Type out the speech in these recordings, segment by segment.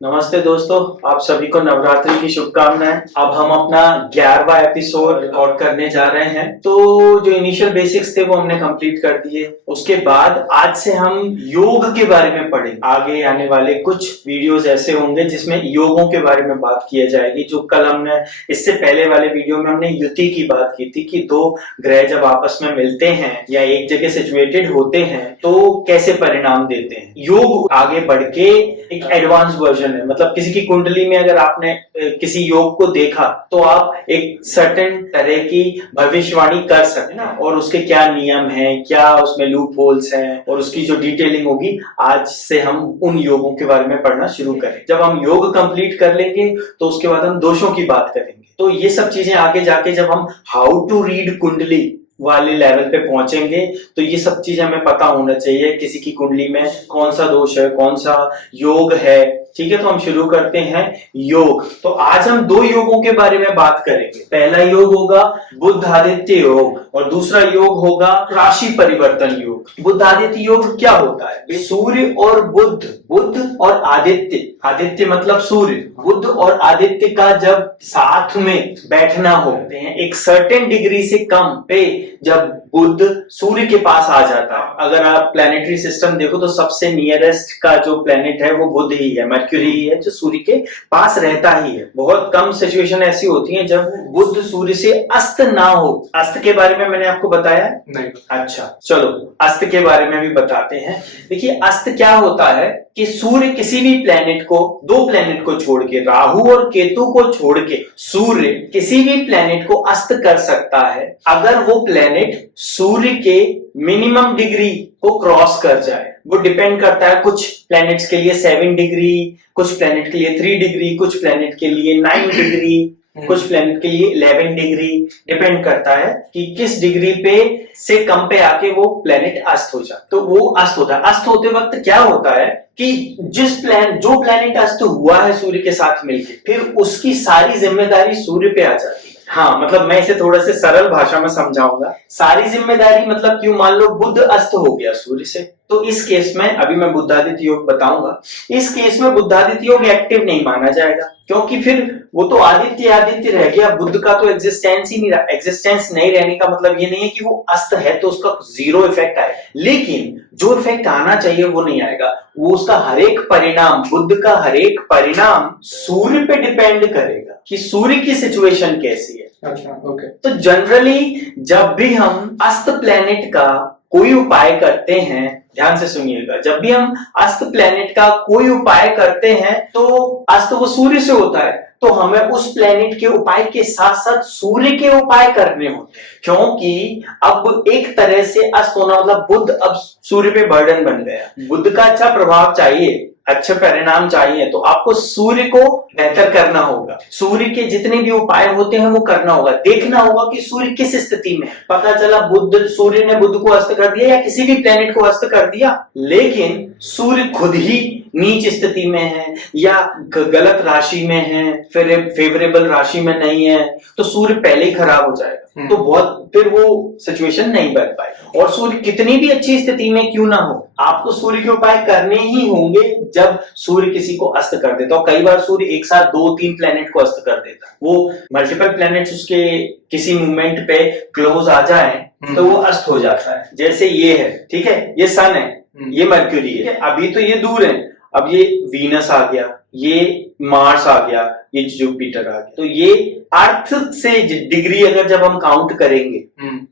नमस्ते दोस्तों, आप सभी को नवरात्रि की शुभकामनाएं। अब हम अपना 11वां एपिसोड रिकॉर्ड करने जा रहे हैं। तो जो इनिशियल बेसिक्स थे वो हमने कंप्लीट कर दिए। उसके बाद आज से हम योग के बारे में पढ़ेंगे। आगे आने वाले कुछ वीडियोस ऐसे होंगे जिसमें योगों के बारे में बात की जाएगी। जो कल हमने इससे पहले वाले वीडियो में हमने युति की बात की थी कि दो ग्रह जब आपस में मिलते हैं या एक जगह सिचुएटेड होते हैं तो कैसे परिणाम देते हैं। योग आगे बढ़ के एक एडवांस वर्जन है। मतलब किसी की कुंडली में अगर आपने किसी योग को देखा तो आप एक सर्टेन तरह की भविष्यवाणी कर सकते हैं ना, और उसके क्या नियम हैं, क्या उसमें लूप होल्स हैं, और उसकी जो डिटेलिंग होगी। आज से हम उन योगों के बारे में पढ़ना शुरू करें। जब हम योग कंप्लीट कर लेंगे तो उसके बाद हम दोषों की बात करेंगे। तो ये सब चीजें आगे जाके जब हम हाउ टू रीड कुंडली वाले लेवल पे पहुंचेंगे तो ये सब चीजें हमें पता होना चाहिए। किसी की कुंडली में कौन सा दोष है, कौन सा योग है। ठीक है, तो हम शुरू करते हैं योग। तो आज हम दो योगों के बारे में बात करेंगे। पहला योग होगा बुध आदित्य योग और दूसरा योग होगा राशि परिवर्तन योग। बुध आदित्य योग क्या होता है? सूर्य और बुध, बुध और आदित्य, आदित्य मतलब सूर्य, बुध और आदित्य का जब साथ में बैठना होते हैं एक सर्टेन डिग्री से कम पे, जब बुध सूर्य के पास आ जाता है। अगर आप प्लैनेटरी सिस्टम देखो तो सबसे नियरेस्ट का जो प्लैनेट है वो बुध ही है, मर्क्यूरी ही है, जो सूर्य के पास रहता ही है। बहुत कम सिचुएशन ऐसी होती हैं जब बुध सूर्य से अस्त ना हो। अस्त के बारे में मैंने आपको बताया नहीं? अच्छा, चलो अस्त के बारे में भी बताते हैं। देखिए, अस्त क्या होता है कि सूर्य किसी भी प्लेनेट को, दो प्लेनेट को छोड़ के, राहु और केतु को छोड़ के सूर्य किसी भी प्लेनेट को अस्त कर सकता है अगर वो प्लेनेट सूर्य के मिनिमम डिग्री को क्रॉस कर जाए। वो डिपेंड करता है, कुछ प्लैनेट्स के लिए 7 डिग्री, कुछ प्लैनेट के लिए 3 डिग्री, कुछ प्लैनेट के लिए 9 डिग्री, कुछ प्लैनेट के लिए 11 डिग्री। डिपेंड करता है कि किस डिग्री पे से कम पे आके वो प्लैनेट अस्त हो जाए। तो वो अस्त होता है। अस्त होते वक्त क्या होता है कि जो प्लैनेट अस्त हुआ है सूर्य के साथ मिलके, फिर उसकी सारी जिम्मेदारी सूर्य पे आ जाती है। हाँ, मतलब मैं इसे थोड़ा से सरल भाषा में समझाऊंगा। सारी जिम्मेदारी मतलब क्यों, मान लो बुध अस्त हो गया सूर्य से, तो इस केस में, अभी मैं बुधादित्य योग बताऊंगा, इस केस में बुधादित्य योग एक्टिव नहीं माना जाएगा, क्योंकि फिर वो तो आदित्य आदित्य रह गया। बुध का तो एग्जिस्टेंस ही नहीं रहा। एग्जिस्टेंस नहीं रहने का मतलब ये नहीं है कि वो अस्त है तो उसका जीरो इफेक्ट आए, लेकिन जो इफेक्ट आना चाहिए वो नहीं आएगा। वो उसका हर एक परिणाम, बुध का हर एक परिणाम सूर्य पे डिपेंड करेगा कि सूर्य की सिचुएशन कैसी है। अच्छा, ओके। तो जनरली जब भी हम अस्त प्लेनेट का कोई उपाय करते हैं, ध्यान से सुनिएगा, जब भी हम अस्त प्लेनेट का कोई उपाय करते हैं तो अस्त वो सूर्य से होता है, तो हमें उस प्लेनेट के उपाय के साथ साथ सूर्य के उपाय करने होते हैं। क्योंकि अब एक तरह से अस्त होना मतलब बुध अब सूर्य पे बर्डन बन गया। बुध का अच्छा प्रभाव चाहिए, अच्छे परिणाम चाहिए, तो आपको सूर्य को बेहतर करना होगा। सूर्य के जितने भी उपाय होते हैं वो करना होगा। देखना होगा कि सूर्य किस स्थिति में है। पता चला सूर्य ने बुध को अस्त कर दिया या किसी भी प्लेनेट को अस्त कर दिया, लेकिन सूर्य खुद ही नीच स्थिति में है या गलत राशि में है, फिर फेवरेबल राशि में नहीं है, तो सूर्य पहले ही खराब हो जाएगा। तो बहुत फिर वो सिचुएशन नहीं बन पाएगी। और सूर्य कितनी भी अच्छी स्थिति में क्यों ना हो, आपको सूर्य के उपाय करने ही होंगे जब सूर्य किसी को अस्त कर देता है। कई बार सूर्य एक साथ 2-3 प्लेनेट को अस्त कर देता है। वो मल्टीपल प्लेनेट्स उसके किसी मूवमेंट पे क्लोज आ जाए तो वो अस्त हो जाता है। जैसे ये है, ठीक है, ये सन है, ये मर्क्यूरी है। अभी तो ये दूर है, अब ये वीनस आ गया, ये मार्स आ गया, ये जुपिटर आ गया। तो ये अर्थ से डिग्री अगर जब हम काउंट करेंगे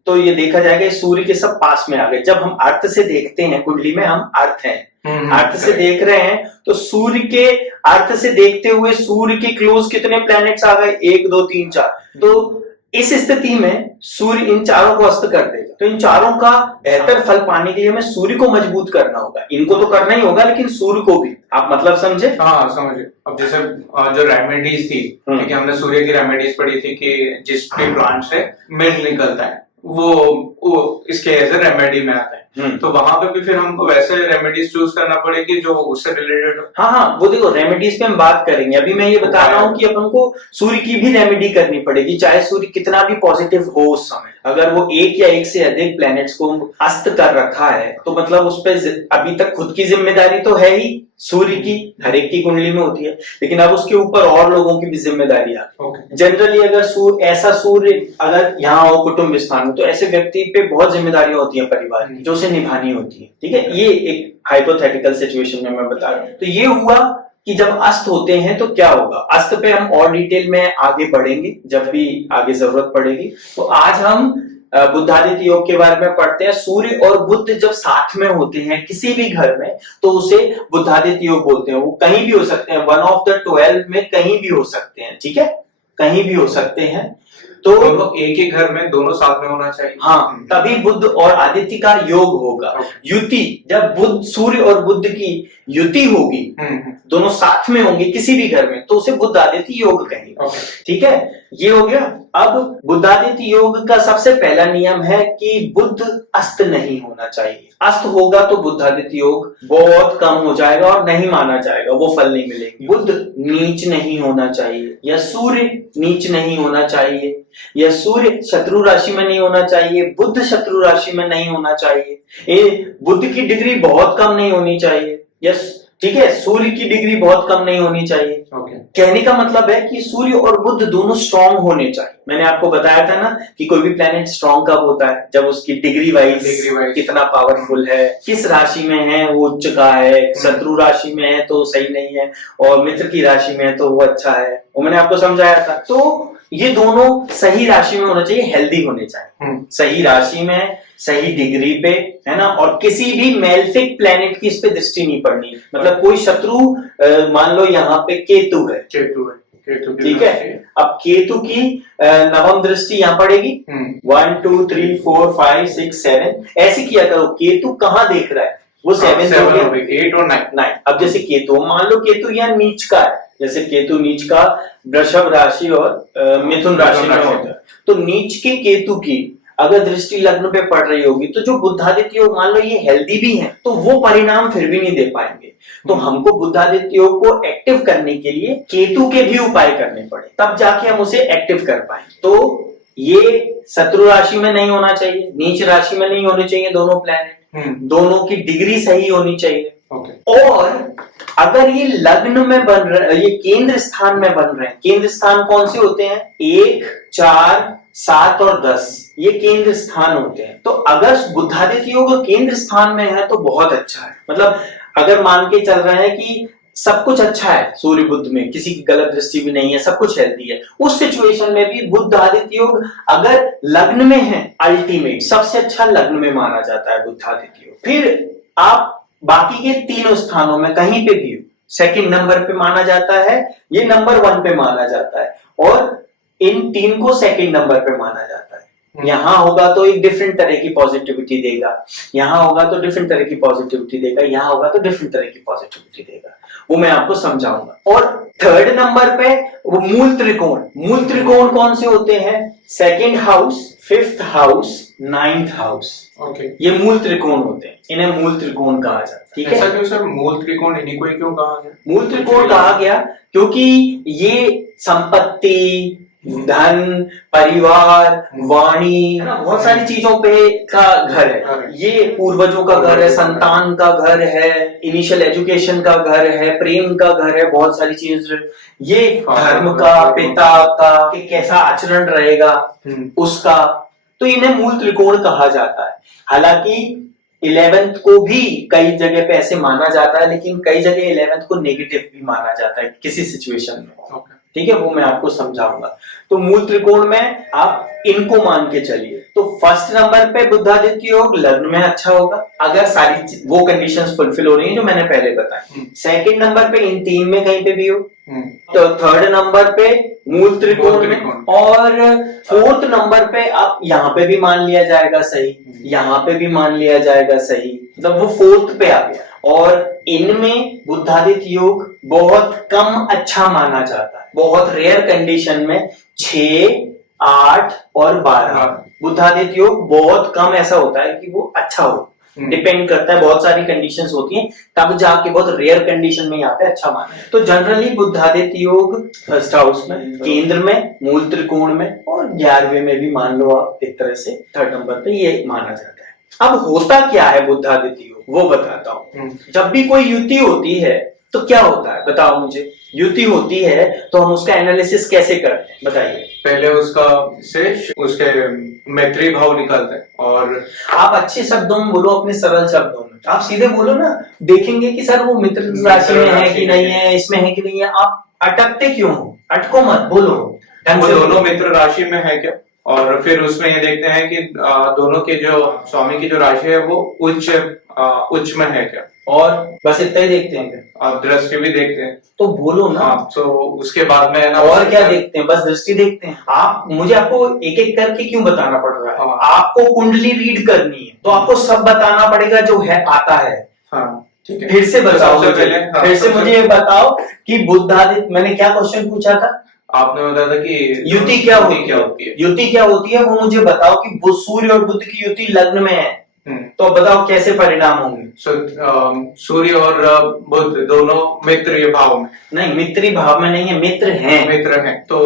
तो ये देखा जाएगा सूर्य के सब पास में आ गए। जब हम अर्थ से देखते हैं, कुंडली में हम अर्थ हैं, अर्थ से देख रहे हैं, तो सूर्य के अर्थ से देखते हुए सूर्य के क्लोज कितने प्लैनेट्स आ गए? 1 2 3 4। तो इस स्थिति में सूर्य इन चारों को अस्त कर देगा। तो इन चारों का बेहतर फल पाने के लिए हमें सूर्य को मजबूत करना होगा। इनको तो करना ही होगा, लेकिन सूर्य को भी। आप मतलब समझे? हाँ, समझे। अब जैसे जो रेमेडीज थी, कि हमने सूर्य की रेमेडीज पढ़ी थी कि जिस भी प्लांट से मिल्क निकलता है वो इसके एज ए रेमेडी में आता है। तो वहां पे भी फिर हमको वैसे रेमेडीज चूज करना पड़ेगी जो उससे रिलेटेड हो। हाँ, वो देखो रेमेडीज पे हम बात करेंगे। अभी मैं ये बता रहा हूँ कि अपन को सूर्य की भी रेमेडी करनी पड़ेगी, चाहे सूर्य कितना भी पॉजिटिव हो उस समय। अगर वो एक या एक से अधिक प्लैनेट्स को अस्त कर रखा है तो मतलब उस पर अभी तक खुद की जिम्मेदारी तो है ही, सूर्य की हर एक की कुंडली में होती है, लेकिन अब उसके ऊपर और लोगों की भी जिम्मेदारी आ गई। जनरली अगर सूर्य अगर यहाँ हो कुटुंब स्थान में, तो ऐसे व्यक्ति पे बहुत जिम्मेदारियां होती हैं परिवार की, जो उसे निभानी होती है। ठीक है, ये एक हाइपोथेटिकल सिचुएशन में मैं बता रहा हूँ। तो ये हुआ कि जब अस्त होते हैं तो क्या होगा। अस्त पे हम और डिटेल में आगे बढ़ेंगे जब भी आगे जरूरत पड़ेगी। तो आज हम बुधादित्य योग के बारे में पढ़ते हैं। सूर्य और बुध जब साथ में होते हैं किसी भी घर में तो उसे बुधादित्य योग बोलते हैं। वो कहीं भी हो सकते हैं, 1 of the 12 में कहीं भी हो सकते हैं। ठीक है, कहीं भी हो सकते हैं। तो एक ही घर में दोनों साथ में होना चाहिए। हाँ, तभी बुध और आदित्य का योग होगा। युति, जब बुध सूर्य और बुध की युति होगी, दोनों साथ में होंगे किसी भी घर में, तो उसे बुध आदित्य योग कहेंगे। ठीक है, ये हो गया। अब बुधादित्य योग का सबसे पहला नियम है कि बुध अस्त नहीं होना चाहिए। अस्त होगा तो बुधादित्य योग बहुत कम हो जाएगा और नहीं माना जाएगा, वो फल नहीं मिलेगी। बुध नीच नहीं होना चाहिए, या सूर्य नीच नहीं होना चाहिए, या सूर्य शत्रु राशि में नहीं होना चाहिए, बुध शत्रु राशि में नहीं होना चाहिए, बुध की डिग्री बहुत कम नहीं होनी चाहिए। यस, ठीक है, सूर्य की डिग्री बहुत कम नहीं होनी चाहिए। कहने का मतलब है कि सूर्य और बुध दोनों स्ट्रांग होने चाहिए। मैंने आपको बताया था ना कि कोई भी प्लेनेट स्ट्रांग कब होता है, जब उसकी डिग्री वाइज कितना पावरफुल है, किस राशि में है वो उच्च का है, शत्रु राशि में है तो सही नहीं है, और मित्र की राशि में है तो वो अच्छा है। वो मैंने आपको समझाया था। तो ये दोनों सही राशि में होना चाहिए, हेल्दी होने चाहिए, सही राशि में, सही डिग्री पे, है ना। और किसी भी मेलेफिक प्लेनेट की इस पे दृष्टि नहीं पड़नी। मतलब कोई शत्रु, मान लो यहाँ पे केतु है, ठीक है, अब केतु की नवम दृष्टि यहाँ पड़ेगी। 1 2 3 4 5 6 7 ऐसे किया करो। केतु कहाँ देख रहा है, वो 7 हो गया, 8 और 9। अब जैसे केतु, मान लो केतु यहाँ नीच का है, जैसे केतु नीच का वृषभ राशि और मिथुन राशि में होता है, तो नीच के केतु की अगर दृष्टि लग्न पे पड़ रही होगी तो जो बुधादित्य योग, मान लो ये हेल्दी भी है, तो वो परिणाम फिर भी नहीं दे पाएंगे। तो हमको बुधादित्य योग को एक्टिव करने के लिए केतु के भी उपाय करने पड़े, तब जाके हम उसे एक्टिव कर पाए। तो ये शत्रु राशि में नहीं होना चाहिए, नीच राशि में नहीं होने चाहिए दोनों प्लैनेट, दोनों की डिग्री सही होनी चाहिए। और अगर ये लग्न में बन रहे, ये केंद्र स्थान में बन रहे हैं, केंद्र स्थान कौन से होते हैं, 1 4 7 और 10, ये केंद्र स्थान होते हैं। तो अगर बुधादित्य योग केंद्र स्थान में है तो बहुत अच्छा है। मतलब अगर मान के चल रहे हैं कि सब कुछ अच्छा है, सूर्य बुध में किसी की गलत दृष्टि भी नहीं है, सब कुछ हेल्दी है, उस सिचुएशन में भी बुधादित्य योग अगर लग्न में है, अल्टीमेट सबसे अच्छा लग्न में माना जाता है बुधादित्य योग। फिर आप बाकी के तीनों स्थानों में कहीं पे भी सेकंड नंबर पे माना जाता है, ये नंबर 1 पे माना जाता है, और इन 3 को सेकंड नंबर पे माना जाता है। यहाँ होगा तो एक डिफरेंट तरह की पॉजिटिविटी देगा, यहाँ होगा तो डिफरेंट तरह की पॉजिटिविटी देगा, यहाँ होगा तो डिफरेंट तरह की पॉजिटिविटी देगा, वो मैं आपको समझाऊंगा। और थर्ड नंबर पे वो मूल त्रिकोण, मूल त्रिकोण कौन से होते हैं, 2nd house, 5th house, 9th house, ये मूल त्रिकोण होते हैं, इन्हें मूल त्रिकोण कहा जाता है। ठीक है, ऐसा क्यों सर, मूल त्रिकोण इन्हीं को क्यों कहा गया? मूल त्रिकोण कहा गया क्योंकि ये संपत्ति, धन, परिवार, वाणी, बहुत सारी चीजों पे का घर है। ये पूर्वजों का घर है, संतान का घर है, इनिशियल एजुकेशन का घर है, प्रेम का घर है, बहुत सारी चीज, ये धर्म का, पिता का, कि कैसा आचरण रहेगा उसका, तो इन्हें मूल त्रिकोण कहा जाता है। हालांकि 11th को भी कई जगह पे ऐसे माना जाता है, लेकिन कई जगह 11th को नेगेटिव भी माना जाता है किसी सिचुएशन में। ठीक है, वो मैं आपको समझाऊंगा। तो मूल त्रिकोण में आप इनको मान के चलिए। तो फर्स्ट नंबर पे बुधादित्य योग लग्न में अच्छा होगा अगर सारी वो कंडीशंस फुलफिल हो रही हैं जो मैंने पहले बताया। सेकंड नंबर पे इन 3 में कहीं पे भी हो, तो थर्ड नंबर पे मूल त्रिकोण में, और 4th नंबर पे आप यहाँ पे भी मान लिया जाएगा सही, यहाँ पे भी मान लिया जाएगा सही, मतलब वो 4th पे आ गया। और इनमें बुधादित्य योग बहुत कम अच्छा माना जाता है, बहुत रेयर कंडीशन में 6, 8 और 12 बुधादित्य योग बहुत कम ऐसा होता है कि वो अच्छा हो। डिपेंड करता है, बहुत सारी कंडीशंस होती हैं, तब जाके बहुत रेयर कंडीशन में यहाँ पे अच्छा माना है। तो जनरली बुद्धादित्य योग फर्स्ट हाउस में, केंद्र में, मूल त्रिकोण में और 11वें में भी मान लो आप, एक तरह से थर्ड नंबर पे ये माना जाता है। अब होता क्या है बुद्धादित्य योग, वो बताता हूँ। जब भी कोई युति होती है तो क्या होता है बताओ मुझे। युति होती है तो हम उसका एनालिसिस कैसे करते हैं बताइए। पहले उसके मैत्री भाव निकलते हैं, और आप अच्छे शब्दों में बोलो, अपने सरल शब्दों में आप सीधे बोलो ना, देखेंगे कि सर वो मित्र राशि में है कि नहीं है, इसमें है कि नहीं है। आप अटकते क्यों हो, अटको मत, बोलो वो दोनों मित्र राशि में है क्या, और फिर उसमें ये देखते हैं कि दोनों के जो स्वामी की जो राशि है वो उच्च में है क्या, और बस इतना ही देखते हैं क्या? आप दृष्टि भी देखते हैं तो बोलो ना। तो उसके बाद में ना, और क्या देखते हैं? बस दृष्टि देखते हैं। आपको एक एक करके क्यों बताना पड़ रहा है? आपको कुंडली रीड करनी है तो आपको सब बताना पड़ेगा जो है आता है। फिर से बताओ, फिर से मुझे ये बताओ कि बुद्धादित्य, मैंने क्या क्वेश्चन पूछा था? आपने बताया था कि युति क्या होती है, युति क्या होती है वो मुझे बताओ कि सूर्य और बुध की युति लग्न में है, तो बताओ कैसे परिणाम होंगे। सूर्य और बुध दोनों मित्रीय भाव में, नहीं मित्री भाव में नहीं है, मित्र हैं, तो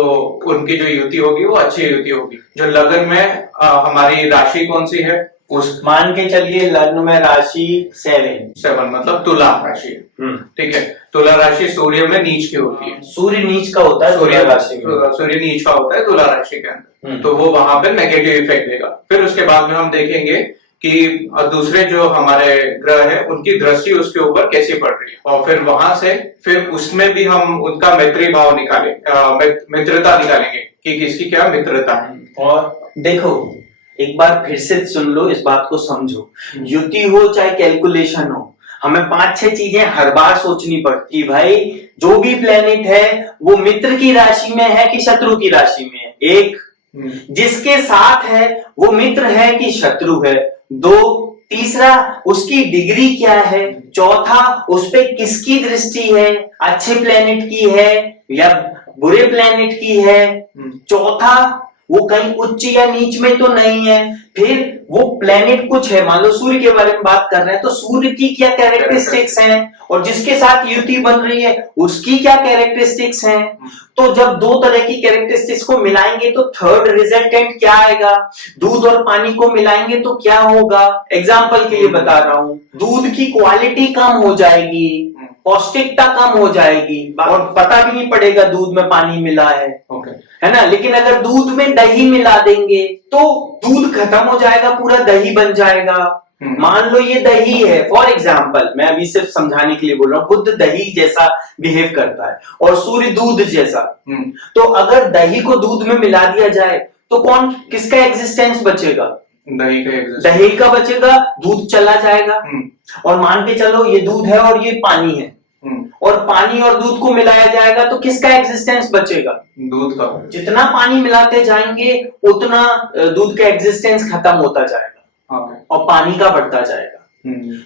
उनकी जो युति होगी वो अच्छी युति होगी। जो लग्न में हमारी राशि कौन सी है, उस मान के चलिए लग्न में राशि 7 मतलब तुला राशि, ठीक है। तुला राशि सूर्य में नीच की होती है, सूर्य नीच का होता है, सूर्य नीच का होता है तुला राशि के अंदर, तो वो वहां पे नेगेटिव इफेक्ट देगा। फिर उसके बाद में हम देखेंगे कि दूसरे जो हमारे ग्रह है उनकी दृष्टि उसके ऊपर कैसी पड़ रही है, और फिर वहां से फिर उसमें भी हम उनका मैत्री भाव मित्रता निकालेंगे कि किसकी क्या मित्रता है। और देखो एक बार फिर से सुन लो, इस बात को समझो। युति हो चाहे कैलकुलेशन हो, हमें 5-6 चीजें हर बार सोचनी पड़ती। भाई जो भी प्लेनेट है वो मित्र की राशि में है कि शत्रु की राशि में है, एक जिसके साथ है वो मित्र है कि शत्रु है, 2 तीसरा उसकी डिग्री क्या है, चौथा उस पे किसकी दृष्टि है, अच्छे प्लेनेट की है या बुरे प्लेनेट की है, चौथा वो कहीं उच्च या नीच में तो नहीं है, फिर वो प्लेनेट कुछ है, मान लो सूर्य के बारे में बात कर रहे हैं तो सूर्य की क्या कैरेक्टरिस्टिक्स हैं, और जिसके साथ युति बन रही है उसकी क्या कैरेक्टरिस्टिक्स हैं। तो जब 2 तरह की कैरेक्टरिस्टिक्स को मिलाएंगे तो थर्ड रिजल्टेंट क्या आएगा। दूध और पानी को मिलाएंगे तो क्या होगा, एग्जाम्पल के लिए बता रहा हूं, दूध की क्वालिटी कम हो जाएगी, पौष्टिकता कम हो जाएगी, और पता भी नहीं पड़ेगा दूध में पानी मिला है, है ना। लेकिन अगर दूध में दही मिला देंगे तो दूध खत्म हो जाएगा, पूरा दही बन जाएगा। मान लो ये दही है, फॉर एग्जाम्पल, मैं अभी सिर्फ समझाने के लिए बोल रहा हूं, बुध दही जैसा बिहेव करता है और सूर्य दूध जैसा। तो अगर दही को दूध में मिला दिया जाए तो किसका एग्जिस्टेंस बचेगा? दही का बचेगा, दूध चला जाएगा। और मान के चलो ये दूध है और ये पानी है, और पानी और दूध को मिलाया जाएगा तो किसका एग्जिस्टेंस बचेगा? दूध का। जितना पानी मिलाते जाएंगे उतना दूध का एग्जिस्टेंस खत्म होता जाएगा, और पानी का बढ़ता जाएगा।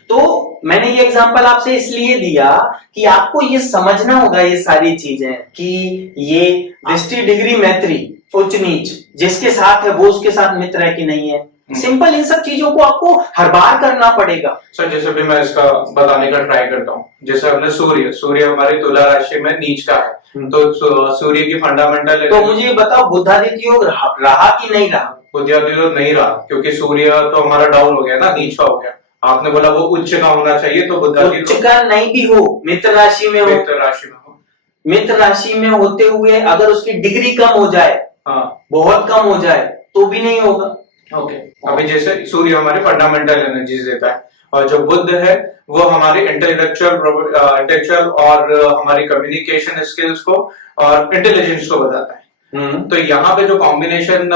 तो मैंने ये एग्जांपल आपसे इसलिए दिया कि आपको ये समझना होगा ये सारी चीजें, कि ये दृष्टि, डिग्री, मैत्री, उच्च नीच जिसके साथ है वो उसके साथ मित्र है कि नहीं है। सिंपल, इन सब चीजों को आपको हर बार करना पड़ेगा। सर जैसे भी मैं इसका बताने का ट्राई करता हूँ, जैसे हमने सूर्य हमारी तुला राशि में नीच का है, तो सूर्य की फंडामेंटल, तो मुझे बताओ बुद्धादित्य योग रहा कि नहीं रहा? बुद्धादित्य योग नहीं रहा, क्योंकि सूर्य तो हमारा डाउन हो गया ना, नीच का हो गया। आपने बोला वो उच्च का होना चाहिए, तो बुद्धादित्य उच्च का नहीं भी हो, मित्र राशि में हो, मित्र राशि में होते हुए अगर उसकी डिग्री कम हो जाए, बहुत कम हो जाए, तो भी नहीं होगा। ओके, अभी जैसे सूर्य हमारे फंडामेंटल एनर्जीज देता है, और जो बुध है वो हमारे इंटेलेक्चुअल और हमारी कम्युनिकेशन स्किल्स को और इंटेलिजेंस को बताता है। तो यहाँ पे जो कॉम्बिनेशन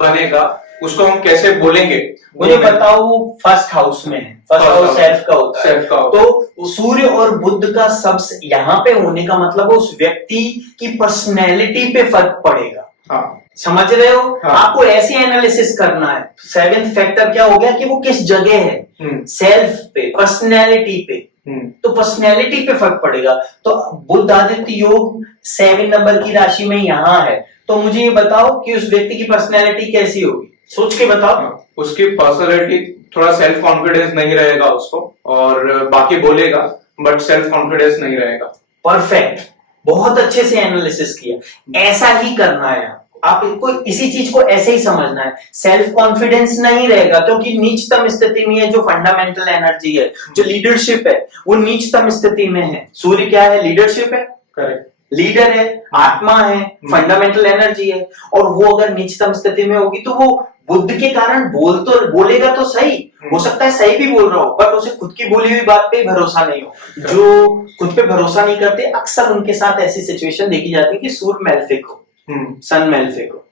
बनेगा उसको हम कैसे बोलेंगे, मुझे बताओ। फर्स्ट हाउस में है, फर्स्ट हाउस सेल्फ का होता है, तो सूर्य और बुध का सबसे यहाँ पे होने का मतलब उस व्यक्ति की पर्सनैलिटी पे फर्क पड़ेगा। समझ रहे हो? आपको ऐसे एनालिसिस करना है। 7th फैक्टर क्या हो गया कि वो किस जगह है, सेल्फ पे, पर्सनैलिटी पे, तो पर्सनैलिटी पे फर्क पड़ेगा। तो बुद्धादित्य योग 7 नंबर की राशि में यहाँ है, तो मुझे ये बताओ कि उस व्यक्ति की पर्सनैलिटी कैसी होगी, सोच के बताओ। उसकी पर्सनैलिटी थोड़ा सेल्फ कॉन्फिडेंस नहीं रहेगा उसको, और बाकी बोलेगा बट सेल्फ कॉन्फिडेंस नहीं रहेगा। परफेक्ट, बहुत अच्छे से एनालिसिस किया। ऐसा ही करना है आपको, इसी चीज को ऐसे ही समझना है। सेल्फ कॉन्फिडेंस नहीं रहेगा क्योंकि नीचतम स्थिति में है, जो फंडामेंटल एनर्जी है, जो लीडरशिप है, वो नीचतम स्थिति में है। सूर्य क्या है? लीडरशिप है, करेक्ट, लीडर है, आत्मा है, फंडामेंटल एनर्जी है। और वो अगर नीचतम स्थिति में होगी तो वो बुद्ध के कारण बोलेगा तो सही, हो सकता है सही भी बोल रहा हो, बट उसे खुद की बोली हुई बात पे भरोसा नहीं हो। जो खुद पे भरोसा नहीं करते, अक्सर उनके साथ ऐसी सिचुएशन देखी जाती है कि सूर्य मेल्फिक हो, सन मेल्फिक हो,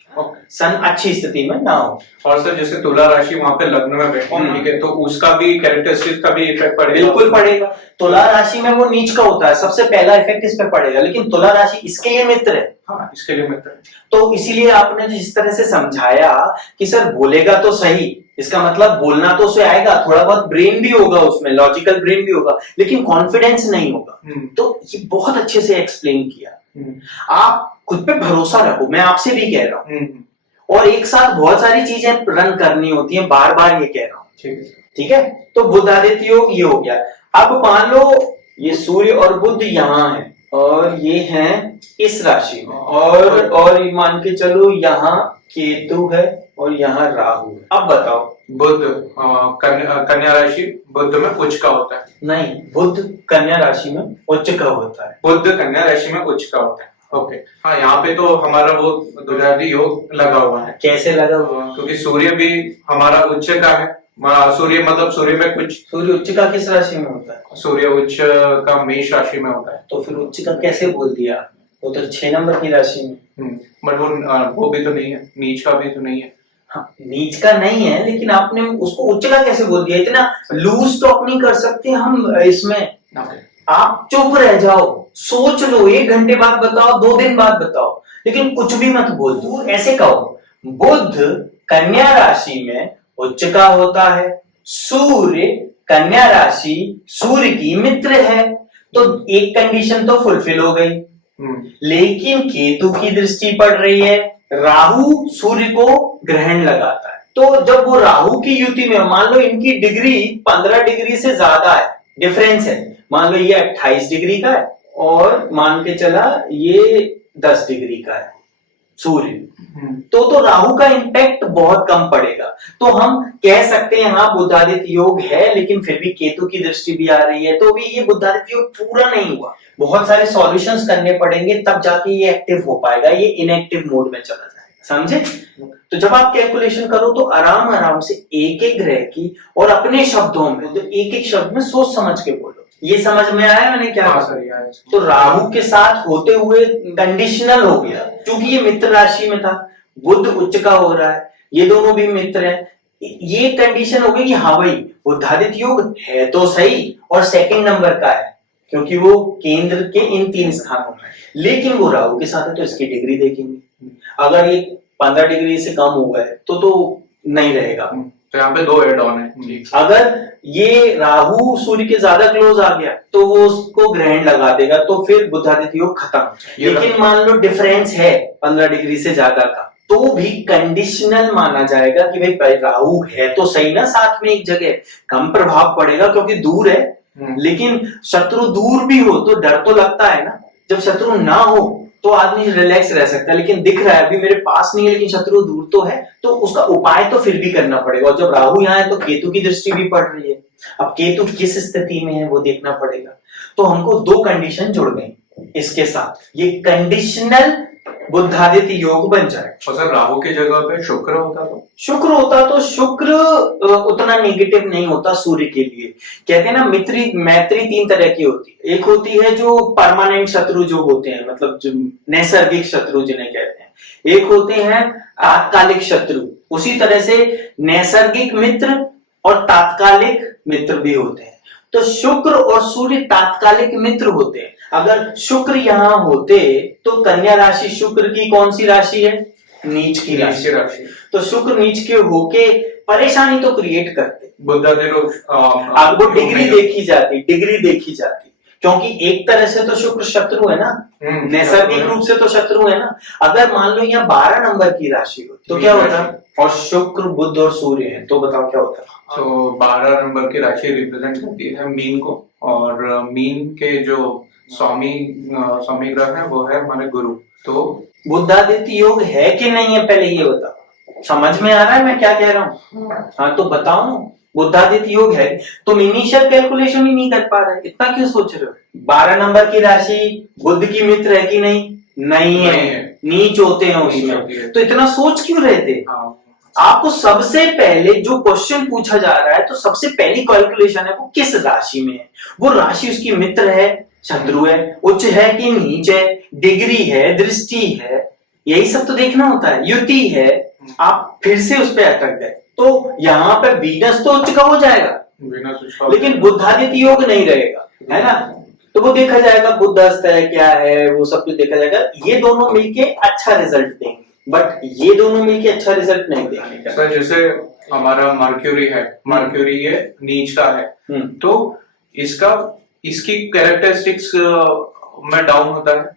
सन अच्छी स्थिति में ना हो। और सर जैसे तुला राशि वहां पे लग्न में बैठा, ठीक है, तो उसका भी कैरेक्टरिस्टिक का भी इफेक्ट पड़ेगा? बिल्कुल पड़ेगा। तुला राशि में वो नीच का होता है, सबसे पहला इफेक्ट इस पे पड़ेगा। लेकिन तुला राशि इसके लिए मित्र है। हाँ, इसके लिए मित्र है। तो इसीलिए आपने जिस तरह से समझाया कि सर बोलेगा तो सही, इसका मतलब बोलना तो उसे आएगा, थोड़ा बहुत ब्रेन भी होगा उसमें, लॉजिकल ब्रेन भी होगा, लेकिन कॉन्फिडेंस नहीं होगा। तो ये बहुत अच्छे से एक्सप्लेन किया। आप खुद पे भरोसा रखो, मैं आपसे भी कह रहा हूं। और एक साथ बहुत सारी चीजें रन करनी होती हैं, बार बार ये कह रहा हूं। ठीक है, तो बुध आदित्य योग ये हो गया। अब मान लो ये सूर्य और बुध यहाँ है और ये हैं इस राशि में, और मान के चलो यहाँ केतु है और यहाँ राहु है। अब बताओ, बुध कन्या राशि बुध में उच्च का होता है? नहीं, बुध कन्या राशि में उच्च का होता है। बुध कन्या राशि में उच्च का होता है, ओके। हाँ, यहाँ पे तो हमारा वो द्विजाति योग लगा हुआ है। कैसे लगा हुआ? क्योंकि सूर्य भी हमारा उच्च का है। सूर्य मतलब सूर्य में कुछ, सूर्य उच्च का किस राशि में होता है? सूर्य उच्च का मेष राशि में होता है। तो फिर उच्च का कैसे बोल दिया? वो तो 6 नंबर की राशि में। बट वो भी तो नहीं है, नीच का भी तो नहीं है। हाँ, नीच का नहीं है, लेकिन आपने उसको उच्च का कैसे बोल दिया? इतना लूज टॉक नहीं कर सकते हम इसमें। आप चुप रह जाओ, सोच लो, 1 घंटे बाद बताओ, 2 दिन बाद बताओ, लेकिन कुछ भी मत बोल दो। ऐसे कहो, बुध कन्या राशि में उच्च का होता है, सूर्य कन्या राशि सूर्य की मित्र है, तो एक कंडीशन तो फुलफिल हो गई। लेकिन केतु की दृष्टि पड़ रही है, राहु सूर्य को ग्रहण लगाता है। तो जब वो राहु की युति में, मान लो इनकी डिग्री 15 डिग्री से ज्यादा है, डिफरेंस है, मान लो ये 28 डिग्री का है और मान के चला ये 10 डिग्री का है सूर्य, तो राहु का इम्पैक्ट बहुत कम पड़ेगा। तो हम कह सकते हैं हाँ बुधादित्य योग है, लेकिन फिर भी केतु की दृष्टि भी आ रही है, तो भी ये बुधादित्य योग पूरा नहीं हुआ। बहुत सारे सॉल्यूशंस करने पड़ेंगे, तब जाके ये एक्टिव हो पाएगा, ये इनएक्टिव मोड में चला जाएगा। समझे? तो जब आप कैलकुलेशन करो तो आराम आराम से एक एक ग्रह की और अपने शब्दों में, तो एक एक शब्द में सोच समझ के बोलो। ये समझ में आया मैंने क्या? तो राहु के साथ होते हुए कंडीशनल हो गया, क्योंकि ये मित्र राशि में था, बुध उच्च का हो रहा है, ये दोनों भी मित्र हैं, ये कंडीशन हो गई कि हाँ भाई बुधादित्य योग है तो सही और सेकंड नंबर का है, क्योंकि वो केंद्र के इन 3 स्थानों में, लेकिन वो राहु के साथ है तो इसकी डिग्री देखेंगे। अगर ये 15 डिग्री से कम हो गए तो नहीं रहेगा। तो यहाँ पे 2 एड ऑन है। अगर ये राहु सूर्य के ज्यादा क्लोज आ गया तो वो उसको ग्रहण लगा देगा, तो फिर बुधादित्य योग खत्म। लेकिन मान लो डिफरेंस है 15 डिग्री से ज्यादा का, तो भी कंडीशनल माना जाएगा कि भाई राहु है तो सही ना, साथ में एक जगह, कम प्रभाव पड़ेगा क्योंकि दूर है। लेकिन शत्रु दूर भी हो तो डर तो लगता है ना। जब शत्रु ना हो तो आदमी रिलैक्स रह सकता है, लेकिन दिख रहा है अभी मेरे पास नहीं है लेकिन शत्रु दूर तो है, तो उसका उपाय तो फिर भी करना पड़ेगा। और जब राहु यहाँ है तो केतु की दृष्टि भी पड़ रही है, अब केतु किस स्थिति में है वो देखना पड़ेगा। तो हमको 2 कंडीशन जुड़ गई इसके साथ, ये कंडीशनल बुधादित्य योग बन जाए। और सर राहु की जगह पे शुक्र होता तो शुक्र उतना नेगेटिव नहीं होता सूर्य के लिए। कहते हैं ना मैत्री 3 तरह की होती है। एक होती है जो परमानेंट शत्रु जो होते हैं, मतलब जो नैसर्गिक शत्रु जिन्हें कहते हैं, एक होते हैं तात्कालिक शत्रु। उसी तरह से नैसर्गिक मित्र और तात्कालिक मित्र भी होते हैं। तो शुक्र और सूर्य तात्कालिक मित्र होते हैं। अगर शुक्र यहाँ होते तो कन्या राशि शुक्र की कौन सी राशि है? नीच की राशि। तो शुक्र नीच के होके परेशानी तो क्रिएट करते। वो डिग्री देखी जाती क्योंकि एक तरह से तो शुक्र शत्रु है ना, नैसर्गिक रूप से तो शत्रु है ना। अगर मान लो यहाँ 12 नंबर की राशि हो तो क्या होता? और शुक्र बुध और सूर्य है, तो बताओ क्या होता है। तो 12 नंबर की राशि रिप्रेजेंट करती है मीन को, और मीन के जो स्वामी ग्रह है वो है हमारे गुरु। तो बुधादित्य योग है कि नहीं है, पहले ये बताओ, समझ में आ रहा है मैं क्या कह रहा हूँ। हाँ तो बताओ ना, बुधादित्य योग है। तुम इनिशियल कैलकुलेशन ही नहीं कर पा रहे, इतना क्यों सोच रहे हो। 12 नंबर की राशि बुध की मित्र है कि नहीं, नहीं है, नीच होते हैं उसमें, तो इतना सोच क्यों रहे थे। आपको सबसे पहले जो क्वेश्चन पूछा जा रहा है, तो सबसे पहली कैलकुलेशन है वो किस राशि में है, वो राशि उसकी मित्र है, शत्रु है, उच्च है कि नीच है, डिग्री है, दृष्टि है, यही सब तो देखना होता है, युति है। आप फिर से उस पर अटक गए, तो यहाँ पे वीनस तो उच्च का हो जाएगा, लेकिन बुधादित्य योग नहीं रहेगा, है ना। तो वो देखा जाएगा बुधस्त है क्या है, वो सब कुछ देखा जाएगा। ये दोनों मिलके अच्छा रिजल्ट देंगे, बट ये दोनों मिलके अच्छा रिजल्ट नहीं देंगे। सर जैसे हमारा मर्क्यूरी है, मर्क्यूरी ये नीच का है, तो इसकी कैरेक्टरिस्टिक्स में डाउन होता है।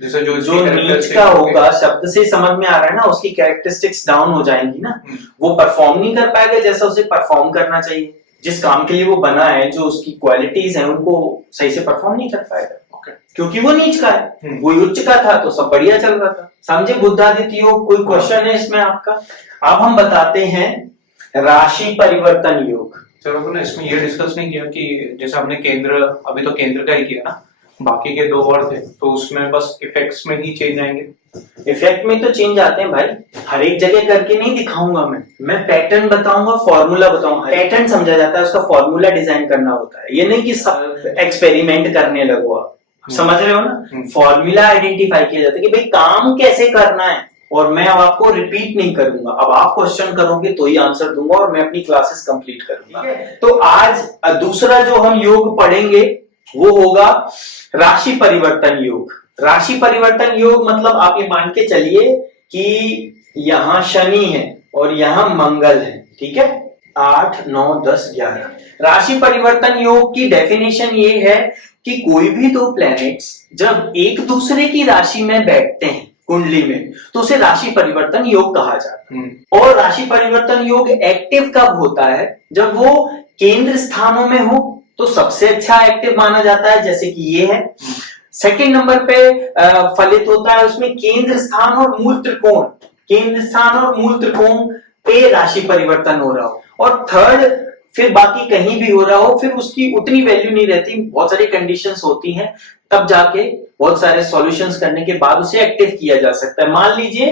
जैसे जो नीच का होगा, शब्द से समझ में आ रहा है ना, उसकी कैरेक्टरिस्टिक्स डाउन हो जाएंगी ना, वो परफॉर्म नहीं कर पाएगा जैसा उसे परफॉर्म करना चाहिए। जिस काम के लिए वो बना है, जो उसकी क्वालिटीज हैं, उनको सही से परफॉर्म नहीं कर पाएगा, क्योंकि वो नीच का है। वो उच्च का था तो सब बढ़िया चल रहा था, समझे। बुधादित्य योग, कोई क्वेश्चन है इसमें आपका। अब हम बताते हैं राशि परिवर्तन योग। सर आपने इसमें ये डिस्कस नहीं किया कि जैसे हमने केंद्र, अभी तो केंद्र का ही किया ना, बाकी के 2 और थे, तो उसमें बस इफेक्ट्स में ही चेंज आएंगे। इफेक्ट में तो चेंज आते हैं भाई, हर एक जगह करके नहीं दिखाऊंगा मैं पैटर्न बताऊंगा, फॉर्मूला बताऊंगा। पैटर्न समझा जाता है, उसका फॉर्मूला डिजाइन करना होता है, ये नहीं कि सब एक्सपेरिमेंट करने लगो आप, समझ रहे हो ना। फॉर्मूला आइडेंटिफाई किया जाता है कि भाई काम कैसे करना है, और मैं अब आपको रिपीट नहीं करूंगा, अब आप क्वेश्चन करोगे तो ही आंसर दूंगा, और मैं अपनी क्लासेस कंप्लीट करूंगा। तो आज दूसरा जो हम योग पढ़ेंगे वो होगा राशि परिवर्तन योग। राशि परिवर्तन योग मतलब आप ये मान के चलिए कि यहाँ शनि है और यहाँ मंगल है, ठीक है, 8, 9, 10, 11। राशि परिवर्तन योग की डेफिनेशन ये है कि कोई भी 2 प्लैनेट्स जब एक दूसरे की राशि में बैठते हैं कुंडली में, तो उसे राशि परिवर्तन योग कहा जाता है। और राशि परिवर्तन योग एक्टिव कब होता है, जब वो केंद्र स्थानों में हो, तो सबसे अच्छा एक्टिव माना जाता है, जैसे कि ये है। सेकंड नंबर पे फलित होता है उसमें केंद्र स्थान और मूल त्रिकोण, केंद्र स्थान और मूल त्रिकोण पे राशि परिवर्तन हो रहा हो। और थर्ड, फिर बाकी कहीं भी हो रहा हो, फिर उसकी उतनी वैल्यू नहीं रहती, बहुत सारी कंडीशंस होती हैं, तब जाके बहुत सारे सॉल्यूशंस करने के बाद उसे एक्टिव किया जा सकता है। मान लीजिए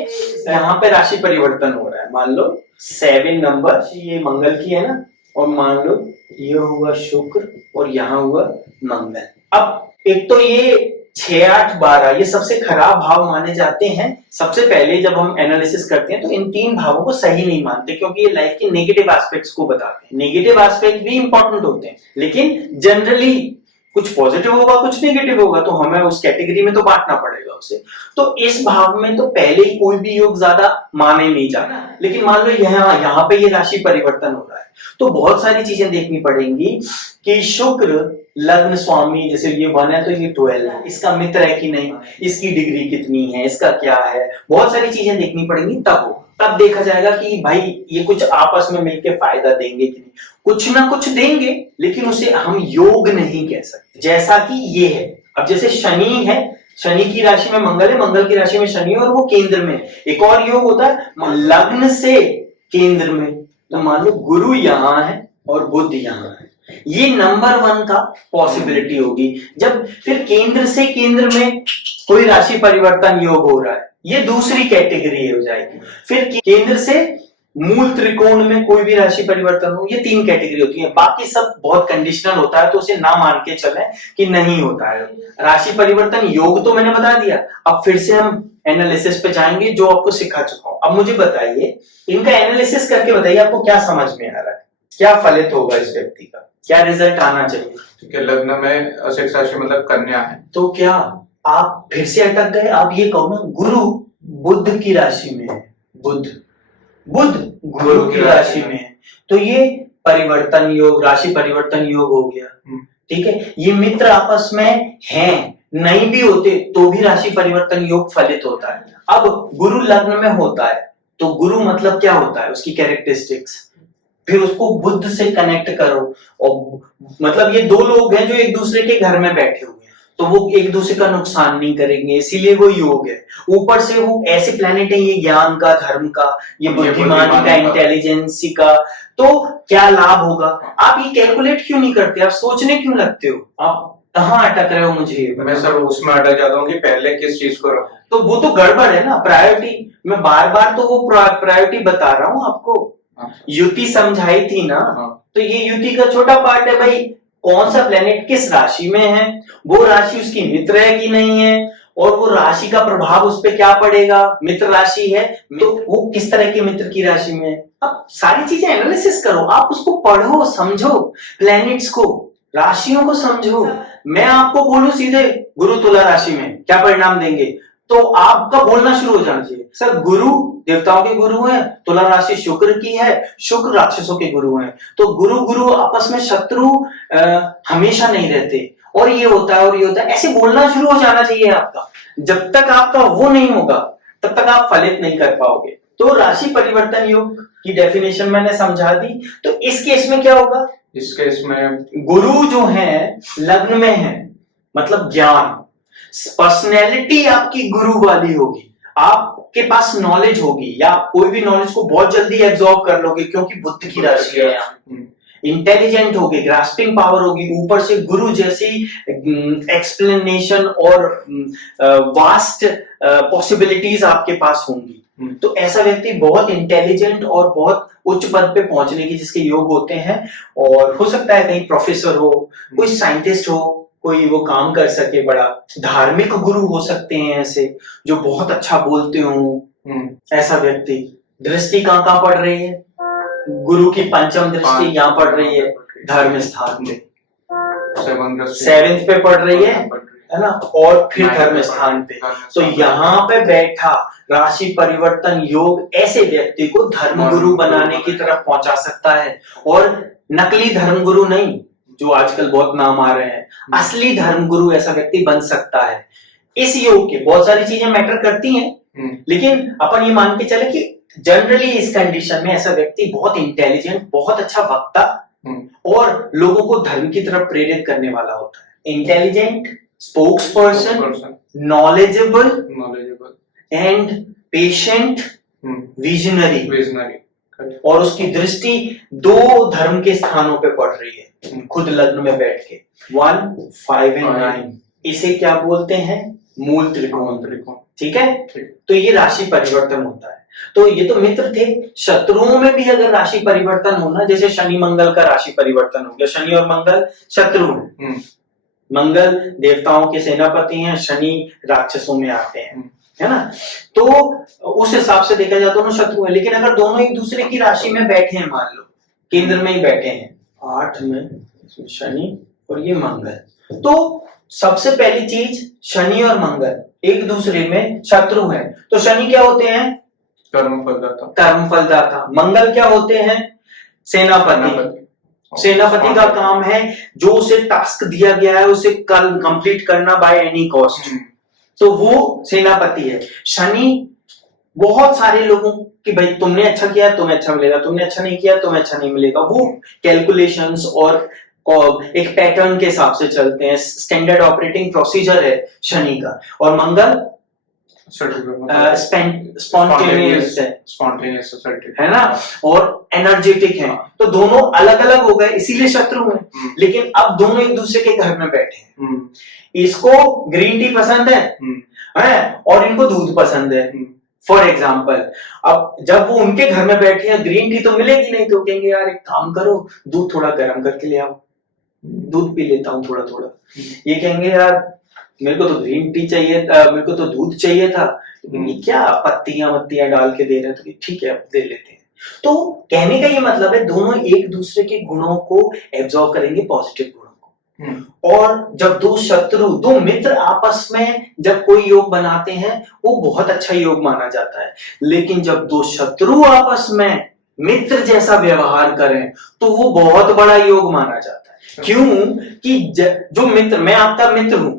यहाँ पे राशि परिवर्तन हो रहा है, मान लो 7 नंबर, ये मंगल की है ना, और मान लो ये हुआ शुक्र और यहाँ हुआ मंगल। अब एक तो ये 6, 8, 12 ये सबसे खराब भाव माने जाते हैं। सबसे पहले जब हम एनालिसिस करते हैं तो इन 3 भावों को सही नहीं मानते, क्योंकि ये लाइफ के नेगेटिव एस्पेक्ट्स को बताते हैं। नेगेटिव एस्पेक्ट भी इंपॉर्टेंट होते हैं, लेकिन जनरली कुछ पॉजिटिव होगा कुछ नेगेटिव होगा, तो हमें उस कैटेगरी में तो बांटना पड़ेगा उसे। तो इस भाव में तो पहले ही कोई भी योग ज्यादा माने नहीं जाना, लेकिन मान लो यहाँ पे ये राशि परिवर्तन हो रहा है, तो बहुत सारी चीजें देखनी पड़ेंगी कि शुक्र लग्न स्वामी, जैसे ये 1 है तो ये 12 है, इसका मित्र है कि नहीं, इसकी डिग्री कितनी है, इसका क्या है, बहुत सारी चीजें देखनी पड़ेंगी। तब देखा जाएगा कि भाई ये कुछ आपस में मिलकर फायदा देंगे कि नहीं। कुछ ना कुछ देंगे, लेकिन उसे हम योग नहीं कह सकते, जैसा कि ये है। अब जैसे शनि है, शनि की राशि में मंगल है, मंगल की राशि में शनि है, और वो केंद्र में है। एक और योग होता है लग्न से केंद्र में, तो मान लो गुरु यहाँ है और बुध यहाँ है, ये नंबर 1 का पॉसिबिलिटी होगी। जब फिर केंद्र से केंद्र में कोई राशि परिवर्तन योग हो रहा है, ये दूसरी कैटेगरी हो जाएगी। फिर केंद्र से मूल त्रिकोण में कोई भी राशि परिवर्तन हो, ये 3 कैटेगरी होती है। बाकी सब बहुत कंडीशनल होता है, तो उसे ना मान के चलें कि नहीं होता है। राशि परिवर्तन योग तो मैंने बता दिया, अब फिर से हम एनालिसिस पे जाएंगे जो आपको सिखा चुका हूं। अब मुझे बताइए, इनका एनालिसिस करके बताइए आपको क्या समझ में आ रहा है, क्या फलित होगा इस व्यक्ति का, क्या रिजल्ट आना चाहिए। ठीक है, लग्न में सेक्स राशि मतलब कन्या है, तो क्या आप फिर से अटक गए। आप ये कहो ना, गुरु बुध की राशि में है, बुध गुरु की राशि में है, तो ये परिवर्तन योग, राशि परिवर्तन योग हो गया। ठीक है, ये मित्र आपस में हैं, नहीं भी होते तो भी राशि परिवर्तन योग फलित होता है। अब गुरु लग्न में होता है तो गुरु मतलब क्या होता है, उसकी कैरेक्टरिस्टिक्स, फिर उसको बुद्ध से कनेक्ट करो। और मतलब ये दो लोग हैं जो एक दूसरे के घर में बैठे हुए हैं, तो वो एक दूसरे का नुकसान नहीं करेंगे, इसीलिए वो योग है। ऊपर से वो ऐसे प्लेनेट है, ये ज्ञान का, धर्म का, ये बुद्धिमानी का, इंटेलिजेंसी का, तो क्या लाभ होगा। आप ये कैलकुलेट क्यों नहीं करते, आप सोचने क्यों लगते हो, आप कहाँ अटक रहे हो मुझे। मैं सर उसमें अटक जाता हूँ कि पहले किस चीज को रखो, तो वो तो गड़बड़ है ना, प्रायोरिटी। मैं बार बार तो वो प्रायोरिटी बता रहा हूँ आपको। युति समझाई थी ना, तो ये युति का छोटा पार्ट है भाई, कौन सा प्लेनेट किस राशि में है, वो राशि उसकी मित्र है कि नहीं है, और वो राशि का प्रभाव उस पर क्या पड़ेगा। मित्र राशि है तो वो किस तरह के मित्र की राशि में है। अब सारी चीजें एनालिसिस करो, आप उसको पढ़ो, समझो, प्लैनेट्स को, राशियों को समझो। मैं आपको बोलूं सीधे गुरु तुला राशि में क्या परिणाम देंगे, तो आपका बोलना शुरू हो जाना चाहिए, सर गुरु देवताओं के गुरु हैं, तुला राशि शुक्र की है, शुक्र राक्षसों के गुरु हैं, तो गुरु गुरु आपस में शत्रु हमेशा नहीं रहते, और ये होता है और ये होता है, ऐसे बोलना शुरू हो जाना चाहिए आपका। जब तक आपका वो नहीं होगा तब तक आप फलित नहीं कर पाओगे। तो राशि परिवर्तन योग की डेफिनेशन मैंने समझा दी। तो इस केस में क्या होगा, इस केस में गुरु जो है लग्न में है, मतलब ज्ञान, पर्सनैलिटी आपकी गुरु वाली होगी, आपके पास नॉलेज होगी, या आप कोई भी नॉलेज को बहुत जल्दी एब्जॉर्ब कर लोगे क्योंकि बुद्ध की राशि है यहाँ। इंटेलिजेंट होगी, ग्रास्पिंग पावर होगी, ऊपर से गुरु जैसी एक्सप्लेनेशन और वास्ट पॉसिबिलिटीज आपके पास होंगी। तो ऐसा व्यक्ति बहुत इंटेलिजेंट और बहुत उच्च पद पे पहुंचने की जिसके योग होते हैं, और हो सकता है कहीं प्रोफेसर हो, कोई साइंटिस्ट हो, कोई वो काम कर सके बड़ा। धार्मिक गुरु हो सकते हैं ऐसे जो बहुत अच्छा बोलते हो। ऐसा व्यक्ति, दृष्टि कहाँ पड़ रही है, गुरु की पंचम दृष्टि यहाँ पड़ रही है, धर्म स्थान पे, 7th पे पड़ रही है ना, और फिर धर्म स्थान पे। तो यहाँ पे बैठा राशि परिवर्तन योग ऐसे व्यक्ति को धर्म गुरु बनाने की तरफ पहुंचा सकता है, और नकली धर्म गुरु नहीं जो आजकल बहुत नाम आ रहे हैं, असली धर्म गुरु ऐसा व्यक्ति बन सकता है। इस योग के बहुत सारी चीजें मैटर करती हैं, लेकिन अपन ये मान के चले कि जनरली इस कंडीशन में ऐसा व्यक्ति बहुत इंटेलिजेंट, बहुत अच्छा वक्ता और लोगों को धर्म की तरफ प्रेरित करने वाला होता है। Intelligent, spokes person, knowledgeable and patient, visionary, और उसकी दृष्टि 2 धर्म के स्थानों पे पड़ रही है खुद लग्न में बैठ के, 1, 5 और 9। इसे क्या बोलते हैं, मूल त्रिकोण। ठीक है, तो ये राशि परिवर्तन होता है। तो ये तो मित्र थे, शत्रुओं में भी अगर राशि परिवर्तन होना, जैसे शनि मंगल का राशि परिवर्तन हो गया, शनि और मंगल शत्रु हैं। मंगल देवताओं के सेनापति हैं, शनि राक्षसों में आते हैं, है ना, तो उस हिसाब से देखा जाए दोनों शत्रु हैं। लेकिन अगर दोनों एक दूसरे की राशि में बैठे हैं, मान लो केंद्र में ही बैठे हैं, 8 में शनि और ये मंगल, तो सबसे पहली चीज शनि और मंगल एक दूसरे में शत्रु हैं। तो शनि क्या होते हैं, कर्मफलदाता। मंगल क्या होते हैं, सेनापति का काम है जो उसे टास्क दिया गया है उसे कल कंप्लीट करना बाय एनी कॉस्ट, तो वो सेनापति है। शनि बहुत सारे लोगों कि भाई तुमने अच्छा किया तुम्हें अच्छा मिलेगा, तुमने अच्छा नहीं किया तुम्हें अच्छा नहीं मिलेगा, वो कैलकुलेशंस और एक पैटर्न के हिसाब से चलते हैं, स्टैंडर्ड ऑपरेटिंग प्रोसीजर है शनि का। और मंगल स्पॉन्टेनियस है ना, और एनर्जेटिक है। तो दोनों अलग अलग हो गए, इसीलिए शत्रु हैं, लेकिन अब दोनों एक दूसरे के घर में बैठे हैं। इसको ग्रीन टी पसंद है और इनको दूध पसंद है, फॉर एग्जाम्पल। अब जब वो उनके घर में बैठे हैं, ग्रीन टी तो मिलेगी नहीं, तो कहेंगे यार एक काम करो दूध थोड़ा गर्म करके ले आओ, दूध पी लेता हूँ थोड़ा थोड़ा। ये कहेंगे यार मेरे को तो ग्रीन टी चाहिए, मेरे को तो दूध चाहिए था, ये क्या पत्तियां डाल के दे रहे हैं, तो ठीक है अब दे लेते हैं। तो कहने का ये मतलब है दोनों एक दूसरे के गुणों को एब्जॉर्ब करेंगे, पॉजिटिव गुणों को। और जब दो मित्र आपस में जब कोई योग बनाते हैं वो बहुत अच्छा योग माना जाता है। लेकिन जब 2 शत्रु आपस में मित्र जैसा व्यवहार करें तो वो बहुत बड़ा योग माना जाता है। क्यों कि जो मित्र, मैं आपका मित्र हूं,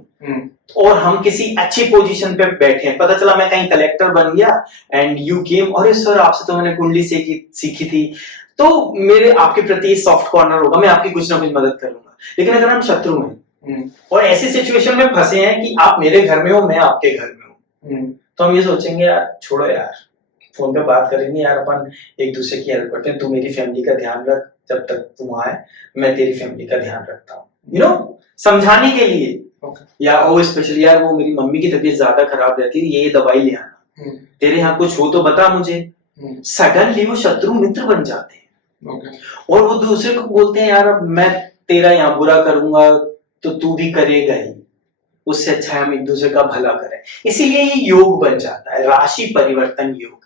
और हम किसी अच्छी पोजीशन पे बैठे हैं, पता चला मैं कहीं कलेक्टर बन गया एंड यू केम, अरे सर आपसे तो मैंने कुंडली सीखी थी, तो मेरे आपके प्रति सॉफ्ट कॉर्नर होगा, मैं आपकी कुछ ना कुछ मदद करूंगा। लेकिन अगर हम शत्रु हैं और ऐसी सिचुएशन में फंसे हैं कि आप मेरे घर में हो, मैं आपके घर में हूँ, तो हम ये सोचेंगे यार छोड़ो यार, फोन पे बात करेंगे यार, अपन एक दूसरे की हेल्प करते हैं, तू मेरी फैमिली का ध्यान रख, जब तक तुम आए मैं तेरी फैमिली का ध्यान रखता हूँ, यू नो, समझाने के लिए। या ओ स्पेशली यार वो मेरी मम्मी की तबीयत ज्यादा खराब रहती है, ये दवाई ले आना, तेरे यहाँ कुछ हो तो बता मुझे। सडनली वो शत्रु मित्र बन जाते हैं और वो दूसरे को बोलते हैं यार अब मैं तेरा यहाँ बुरा करूंगा तो तू भी करेगा ही, उससे अच्छा हम एक दूसरे का भला करें। इसीलिए ये योग बन जाता है, राशि परिवर्तन योग,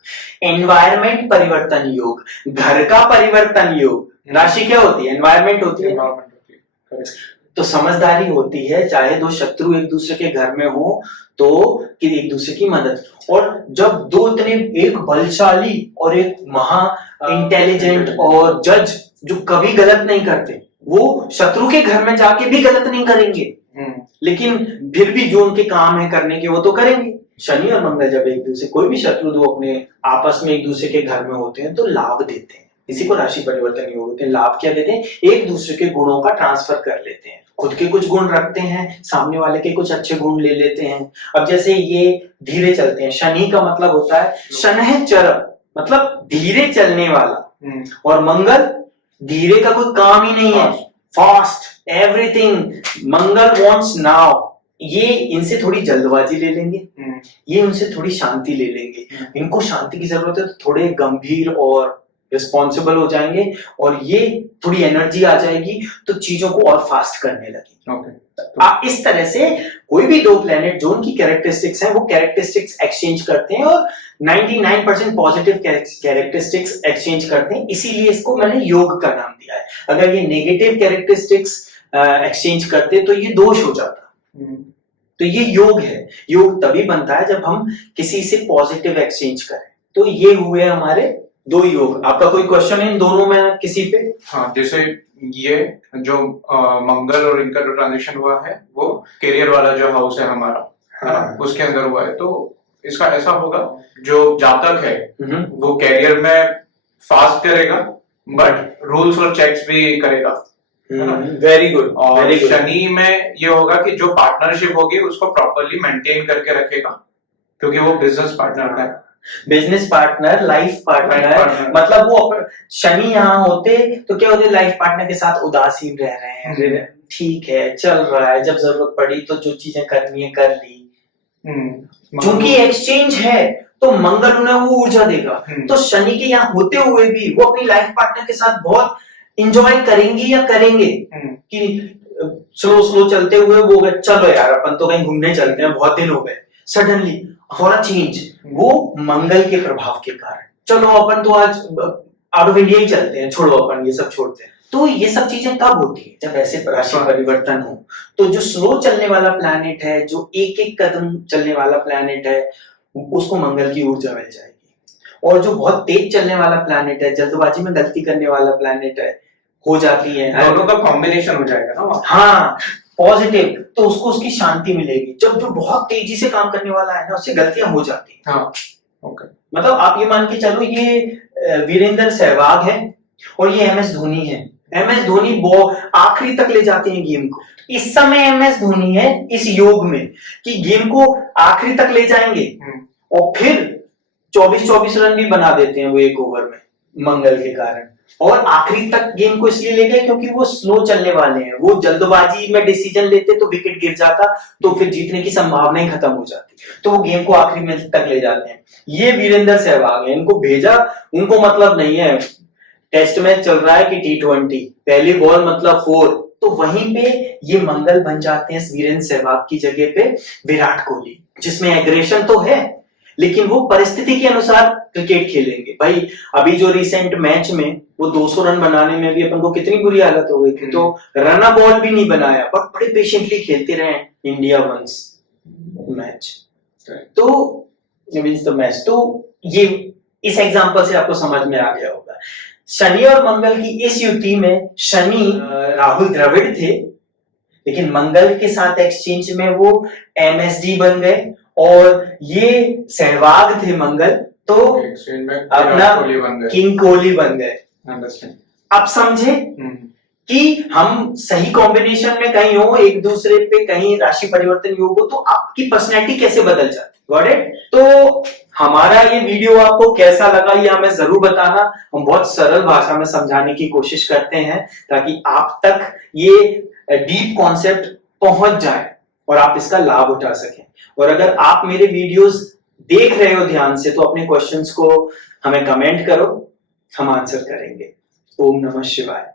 एनवायरमेंट परिवर्तन योग, घर का परिवर्तन योग। राशि क्या होती है? एनवायरमेंट होती है। तो समझदारी होती है, चाहे दो शत्रु एक दूसरे के घर में हो तो कि एक दूसरे की मदद। और जब दो इतने, एक बलशाली और एक महा इंटेलिजेंट और जज जो कभी गलत नहीं करते, वो शत्रु के घर में जाके भी गलत नहीं करेंगे, लेकिन फिर भी जो उनके काम है करने के वो तो करेंगे। शनि और मंगल जब एक दूसरे, कोई भी शत्रु दो अपने आपस में एक दूसरे के घर में होते हैं तो लाभ देते हैं, इसी को राशि परिवर्तन योग होते हैं। लाभ क्या देते हैं? एक दूसरे के गुणों का ट्रांसफर कर लेते हैं, खुद के कुछ गुण रखते हैं, सामने वाले के कुछ अच्छे गुण ले लेते हैं। अब जैसे ये धीरे चलते हैं, शनि का मतलब होता है शनैश्चर, मतलब धीरे चलने वाला, और मंगल धीरे का कोई काम ही नहीं है, फास्ट एवरीथिंग, मंगल वांट्स नाउ। ये इनसे थोड़ी जल्दबाजी ले लेंगे, ये उनसे थोड़ी शांति ले लेंगे, इनको शांति की जरूरत है तो थोड़े गंभीर और रिस्पॉन्सिबल हो जाएंगे, और ये थोड़ी एनर्जी आ जाएगी तो चीजों को और फास्ट करने लगेंगे। इस तरह से कोई भी दो प्लेनेट जो उनकी कैरेक्टरिस्टिक्स हैं वो कैरेक्टरिस्टिक्स एक्सचेंज करते हैं, और 99% पॉजिटिव कैरेक्टरिस्टिक्स एक्सचेंज करते हैं, इसीलिए इसको मैंने योग का नाम दिया है। अगर ये नेगेटिव कैरेक्टरिस्टिक्स एक्सचेंज करते तो ये दोष हो जाता। तो ये योग है। योग तभी बनता है जब हम किसी से पॉजिटिव एक्सचेंज करें। तो ये हुए हमारे दो योग। आपका कोई क्वेश्चन है इन दोनों में किसी पे? हाँ, जैसे ये जो मंगल और इनका जो ट्रांजिशन हुआ है वो करियर वाला जो हाउस है हमारा, हाँ, उसके अंदर हुआ है, तो इसका ऐसा होगा जो जातक है वो करियर में फास्ट करेगा बट रूल्स और चेक्स भी करेगा। Very good. और शनि में ये होगा कि जो पार्टनरशिप होगी उसको प्रॉपरली मेंटेन करके रखेगा, क्योंकि वो बिजनेस पार्टनर है, बिजनेस पार्टनर, लाइफ पार्टनर। मतलब वो शनि यहाँ होते तो क्या होते, लाइफ पार्टनर के साथ उदासीन रह रहे हैं, ठीक है चल रहा है, जब जरूरत पड़ी तो जो चीजें करनी है कर ली। क्योंकि एक्सचेंज है तो मंगल उन्हें वो ऊर्जा देगा। तो शनि के यहाँ होते हुए भी वो अपनी लाइफ पार्टनर के साथ बहुत इंजॉय करेंगी या करेंगे कि स्लो स्लो चलते हुए वो चलो यार अपन तो कहीं घूमने चलते हैं, बहुत दिन हो गए, सडनली फॉर अ चेंज, वो मंगल के प्रभाव के कारण चलो अपन तो आज आउट ऑफ इंडिया ही चलते हैं, छोड़ो अपन ये सब छोड़ते हैं। तो ये सब चीजें कब होती है? जब ऐसे राशि परिवर्तन हो। तो जो स्लो चलने वाला प्लैनेट है, जो एक एक कदम चलने वाला प्लैनेट है, उसको मंगल की ऊर्जा मिल जाएगी, और जो बहुत तेज चलने वाला प्लैनेट है, जल्दबाजी में गलती करने वाला प्लैनेट है, हो जाती है, दोनों का कॉम्बिनेशन हो जाएगा ना। हाँ, पॉजिटिव, तो उसको उसकी शांति मिलेगी। जब जो बहुत तेजी से काम करने वाला है ना, उससे गलतियां हो जाती हैं। हाँ, ओके। मतलब आप ये मान के चलो, ये वीरेंद्र सहवाग है और ये MS धोनी है। MS धोनी आखिरी तक ले जाते हैं गेम को। इस समय MS धोनी है इस योग में कि गेम को आखिरी तक ले जाएंगे, और फिर 24-24 रन भी बना देते हैं वो एक ओवर में मंगल के कारण। और आखिरी तक गेम को इसलिए ले गए क्योंकि वो स्लो चलने वाले हैं। वो जल्दबाजी में डिसीजन लेते तो विकेट गिर जाता, तो फिर जीतने की संभावना ही खत्म हो जाती, तो वो गेम को आखिरी में तक ले जाते हैं। ये वीरेंद्र सहवाग है, इनको भेजा, उनको मतलब नहीं है टेस्ट मैच चल रहा है कि T20, पहली बॉल मतलब 4, तो वहीं पे ये मंगल बन जाते हैं वीरेंद्र सहवाग की जगह पे विराट कोहली, जिसमें एग्रेशन तो है लेकिन वो परिस्थिति के अनुसार क्रिकेट खेलेंगे। भाई अभी जो रिसेंट मैच में वो 200 रन बनाने में भी अपन को कितनी बुरी हालत हो गई थी, तो रन बॉल भी नहीं बनाया, बट बड़े पेशेंटली खेलते रहे इंडिया वंस मैच, तो मींस द मैच। तो ये इस एग्जांपल से आपको समझ में आ गया होगा। शनि और मंगल की इस युति में शनि राहुल द्रविड़ थे, लेकिन मंगल के साथ एक्सचेंज में वो MSD बन गए और ये सहवाग थे मंगल, तो एक्सचेंज में अपना कोहली बन गए। किंग कोहली बन गए। अंडरस्टैंड। अब समझे कि हम सही कॉम्बिनेशन में कहीं हो, एक दूसरे पे कहीं राशि परिवर्तन योग हो, तो आपकी पर्सनैलिटी कैसे बदल जाती। Got it. तो हमारा ये वीडियो आपको कैसा लगा ये हमें जरूर बताना। हम बहुत सरल भाषा में समझाने की कोशिश करते हैं ताकि आप तक ये डीप कॉन्सेप्ट पहुंच जाए और आप इसका लाभ उठा सकें। और अगर आप मेरे वीडियोस देख रहे हो ध्यान से, तो अपने क्वेश्चंस को हमें कमेंट करो, हम आंसर करेंगे। ओम नमः शिवाय।